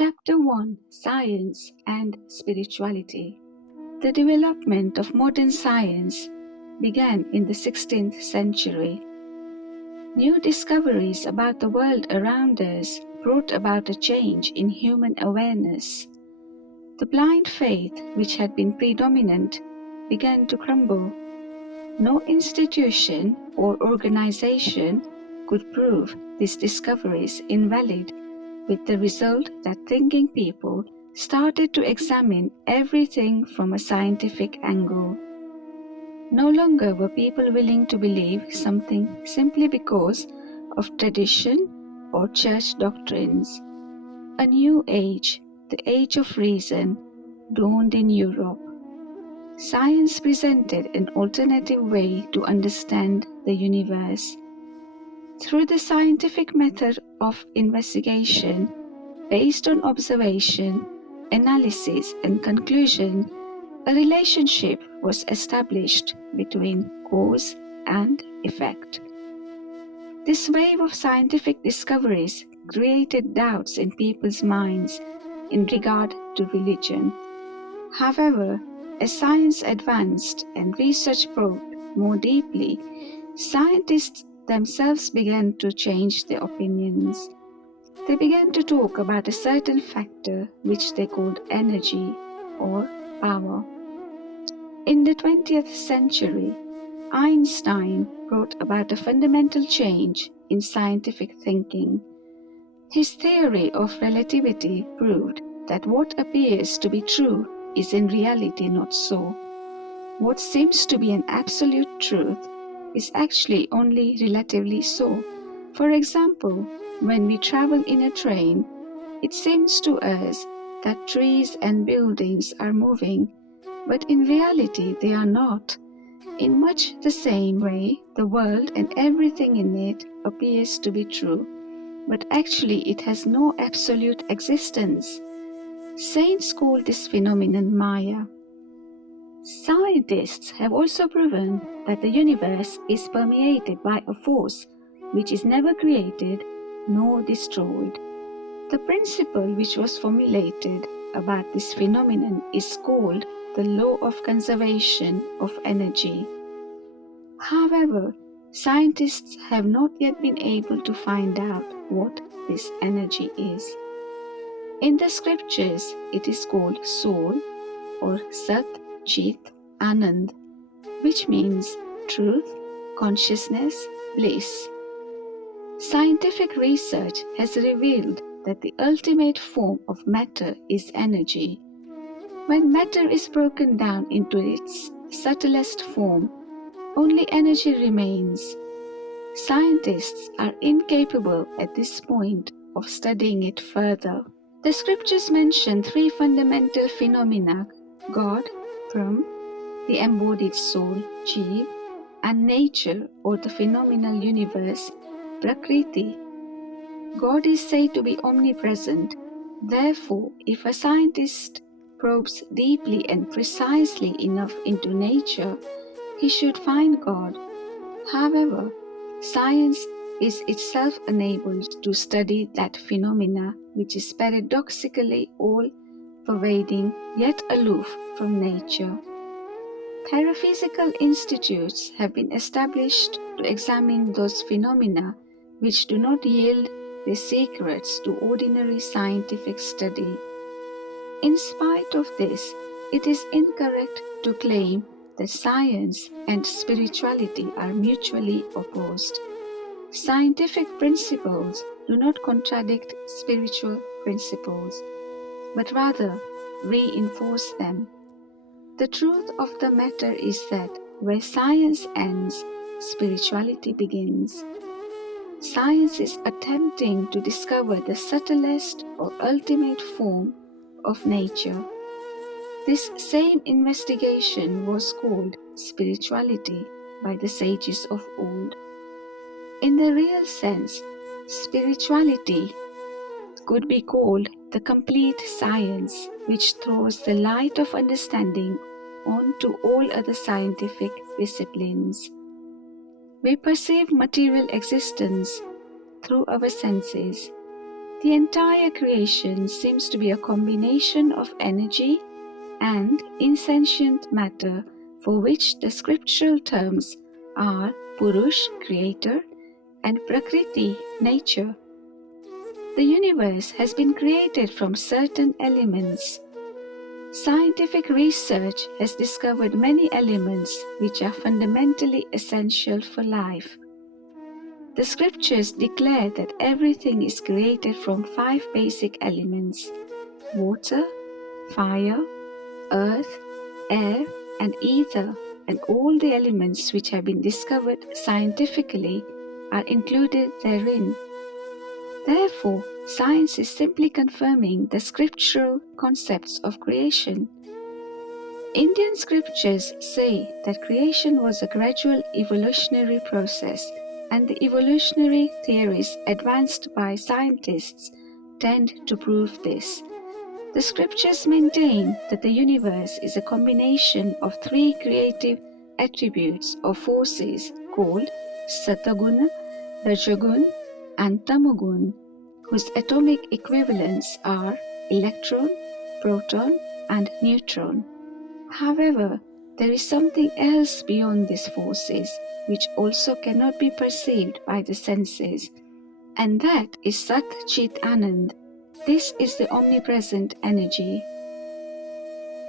Chapter 1: Science and Spirituality. The development of modern science began in the 16th century. New discoveries about the world around us brought about a change in human awareness. The blind faith which had been predominant began to crumble. No institution or organization could prove these discoveries invalid, with the result that thinking people started to examine everything from a scientific angle. No longer were people willing to believe something simply because of tradition or church doctrines. A new age, the age of reason, dawned in Europe. Science presented an alternative way to understand the universe. Through the scientific method of investigation, based on observation, analysis, and conclusion, a relationship was established between cause and effect. This wave of scientific discoveries created doubts in people's minds in regard to religion. However, as science advanced and research probed more deeply, scientists themselves began to change their opinions. They began to talk about a certain factor which they called energy or power. In the 20th century, Einstein brought about a fundamental change in scientific thinking. His theory of relativity proved that what appears to be true is in reality not so. What seems to be an absolute truth is actually only relatively so. For example, when we travel in a train, it seems to us that trees and buildings are moving, but in reality they are not. In much the same way, the world and everything in it appears to be true, but actually it has no absolute existence. Saints call this phenomenon Maya. Scientists have also proven that the universe is permeated by a force which is never created nor destroyed. The principle which was formulated about this phenomenon is called the law of conservation of energy. However, scientists have not yet been able to find out what this energy is. In the scriptures, it is called soul or Sat Chit Anand, which means truth, consciousness, bliss. Scientific research has revealed that the ultimate form of matter is energy. When matter is broken down into its subtlest form, only energy remains. Scientists are incapable at this point of studying it further. The scriptures mention three fundamental phenomena: God, Brahm, the embodied soul, Jeev, and nature or the phenomenal universe, Prakriti. God is said to be omnipresent. Therefore, if a scientist probes deeply and precisely enough into nature, he should find God. However, science is itself unable to study that phenomena which is paradoxically all-pervading yet aloof from nature. Paraphysical institutes have been established to examine those phenomena which do not yield their secrets to ordinary scientific study. In spite of this, it is incorrect to claim that science and spirituality are mutually opposed. Scientific principles do not contradict spiritual principles, but rather reinforce them. The truth of the matter is that where science ends, spirituality begins. Science is attempting to discover the subtlest or ultimate form of nature. This same investigation was called spirituality by the sages of old. In the real sense, spirituality could be called the complete science which throws the light of understanding onto all other scientific disciplines. We perceive material existence through our senses. The entire creation seems to be a combination of energy and insentient matter, for which the scriptural terms are Purush, creator, and Prakriti, nature. The universe has been created from certain elements. Scientific research has discovered many elements which are fundamentally essential for life. The scriptures declare that everything is created from 5 basic elements: water, fire, earth, air, and ether, and all the elements which have been discovered scientifically are included therein. Therefore, science is simply confirming the scriptural concepts of creation. Indian scriptures say that creation was a gradual evolutionary process, and the evolutionary theories advanced by scientists tend to prove this. The scriptures maintain that the universe is a combination of 3 creative attributes or forces called Sataguna, Rajagun, and Tamagun, whose atomic equivalents are electron, proton, and neutron. However, there is something else beyond these forces, which also cannot be perceived by the senses, and that is Sat Chit Anand. This is the omnipresent energy.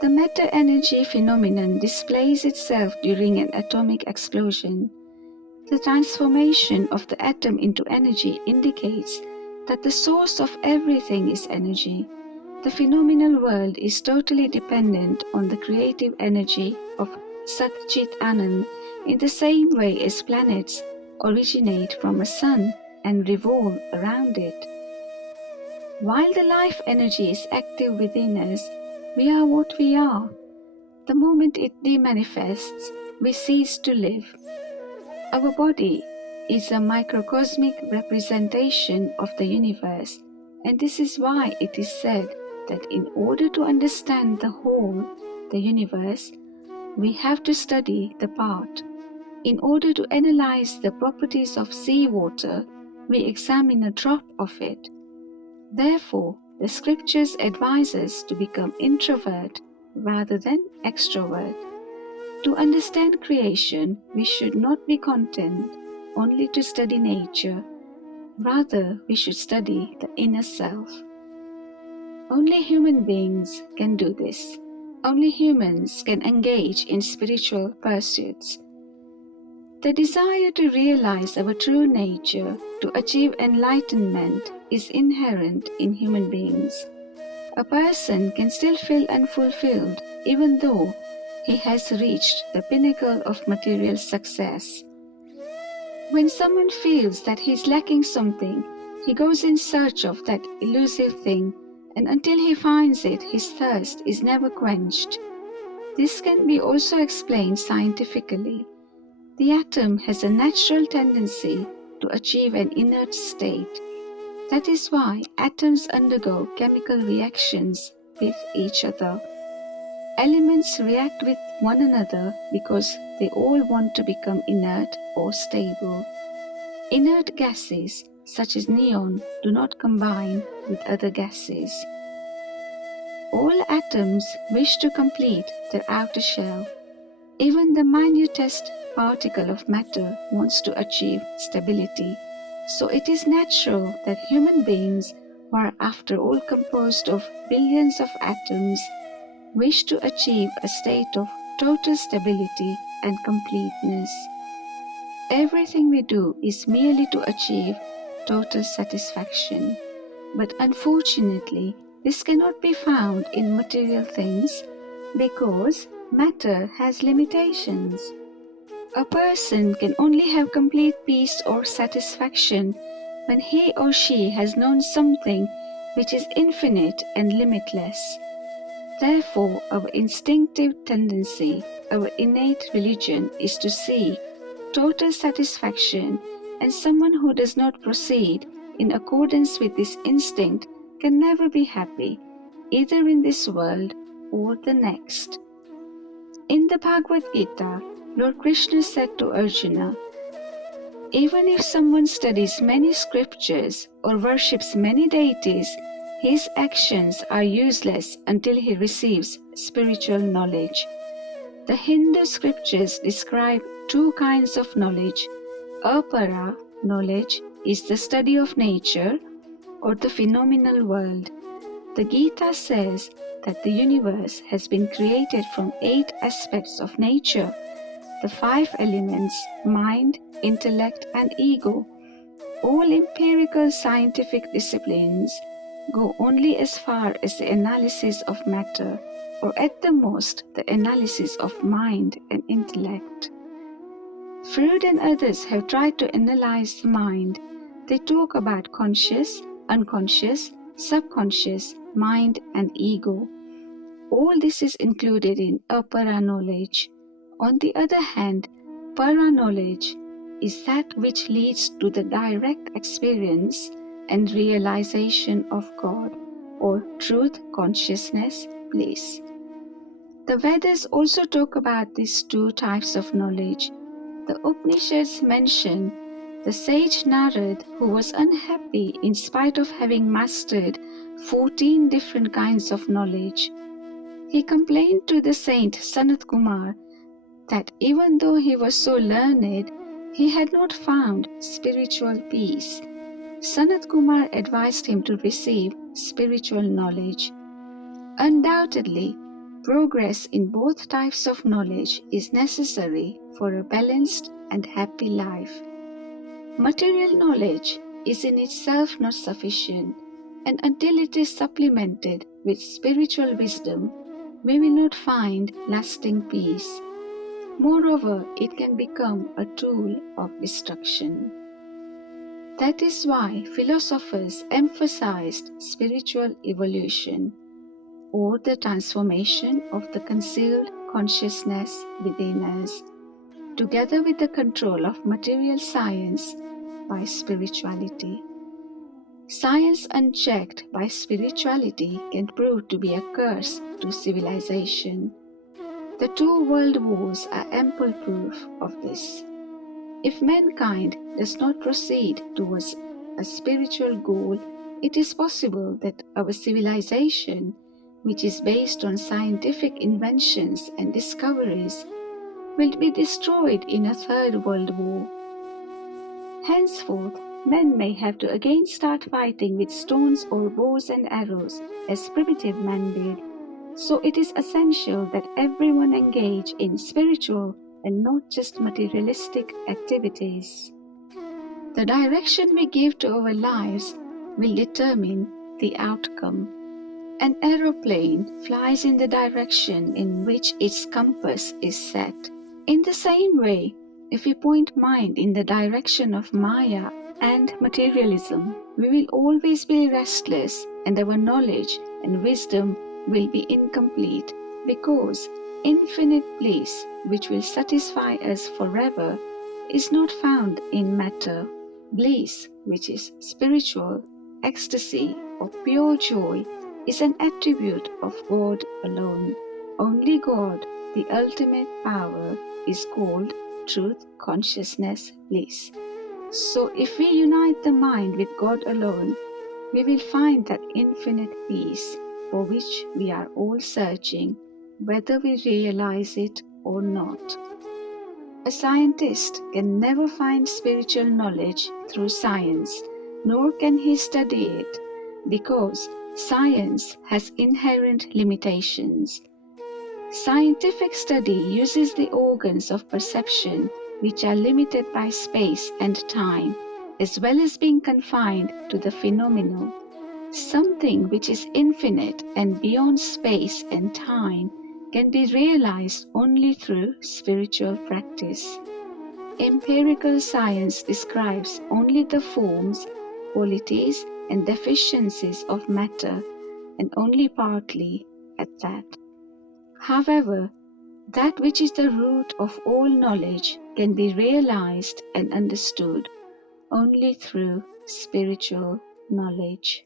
The matter-energy phenomenon displays itself during an atomic explosion. The transformation of the atom into energy indicates that the source of everything is energy. The phenomenal world is totally dependent on the creative energy of Sat Chit Anand in the same way as planets originate from a sun and revolve around it. While the life energy is active within us, we are what we are. The moment it demanifests, we cease to live. Our body is a microcosmic representation of the universe, and this is why it is said that in order to understand the whole, the universe, we have to study the part. In order to analyze the properties of seawater, we examine a drop of it. Therefore, the scriptures advise us to become introvert rather than extrovert. To understand creation, we should not be content only to study nature. Rather, we should study the inner self. Only human beings can do this. Only humans can engage in spiritual pursuits. The desire to realize our true nature, to achieve enlightenment, is inherent in human beings. A person can still feel unfulfilled even though he has reached the pinnacle of material success. When someone feels that he is lacking something, he goes in search of that elusive thing, and until he finds it, his thirst is never quenched. This can be also explained scientifically. The atom has a natural tendency to achieve an inert state. That is why atoms undergo chemical reactions with each other. Elements react with one another because they all want to become inert or stable. Inert gases, such as neon, do not combine with other gases. All atoms wish to complete their outer shell. Even the minutest particle of matter wants to achieve stability. So it is natural that human beings, who are after all composed of billions of atoms, wish to achieve a state of total stability and completeness. Everything we do is merely to achieve total satisfaction. But unfortunately, this cannot be found in material things because matter has limitations. A person can only have complete peace or satisfaction when he or she has known something which is infinite and limitless. Therefore, our instinctive tendency, our innate religion is to seek total satisfaction, and someone who does not proceed in accordance with this instinct can never be happy, either in this world or the next. In the Bhagavad Gita, Lord Krishna said to Arjuna, Even if someone studies many scriptures or worships many deities, his actions are useless until he receives spiritual knowledge. The Hindu scriptures describe two kinds of knowledge. Apara knowledge is the study of nature or the phenomenal world. The Gita says that the universe has been created from 8 aspects of nature: the 5 elements, mind, intellect, and ego. All empirical scientific disciplines go only as far as the analysis of matter, or at the most, the analysis of mind and intellect. Freud and others have tried to analyze the mind. They talk about conscious, unconscious, subconscious, mind, and ego. All this is included in apara knowledge. On the other hand, para knowledge is that which leads to the direct experience and realization of God, or truth, consciousness, bliss. The Vedas also talk about these two types of knowledge. The Upanishads mention the sage Narad, who was unhappy in spite of having mastered 14 different kinds of knowledge. He complained to the saint Sanat Kumar that even though he was so learned, he had not found spiritual peace. Sanat Kumar advised him to receive spiritual knowledge. Undoubtedly, progress in both types of knowledge is necessary for a balanced and happy life. Material knowledge is in itself not sufficient, and until it is supplemented with spiritual wisdom, we will not find lasting peace. Moreover, it can become a tool of destruction. That is why philosophers emphasized spiritual evolution, or the transformation of the concealed consciousness within us, together with the control of material science by spirituality. Science unchecked by spirituality can prove to be a curse to civilization. The 2 world wars are ample proof of this. If mankind does not proceed towards a spiritual goal, it is possible that our civilization, which is based on scientific inventions and discoveries, will be destroyed in a 3rd world war. Henceforth, men may have to again start fighting with stones or bows and arrows as primitive man did. So it is essential that everyone engage in spiritual and not just materialistic activities. The direction we give to our lives will determine the outcome. An aeroplane flies in the direction in which its compass is set. In the same way, if we point mind in the direction of Maya and materialism, we will always be restless, and our knowledge and wisdom will be incomplete, because infinite bliss, which will satisfy us forever, is not found in matter. Bliss, which is spiritual, ecstasy, or pure joy, is an attribute of God alone. Only God, the ultimate power, is called truth, consciousness, bliss. So if we unite the mind with God alone, we will find that infinite peace for which we are all searching, whether we realize it or not. A scientist can never find spiritual knowledge through science, nor can he study it, because science has inherent limitations. Scientific study uses the organs of perception, which are limited by space and time, as well as being confined to the phenomenal. Something which is infinite and beyond space and time can be realized only through spiritual practice. Empirical science describes only the forms, qualities, and deficiencies of matter, and only partly at that. However, that which is the root of all knowledge can be realized and understood only through spiritual knowledge.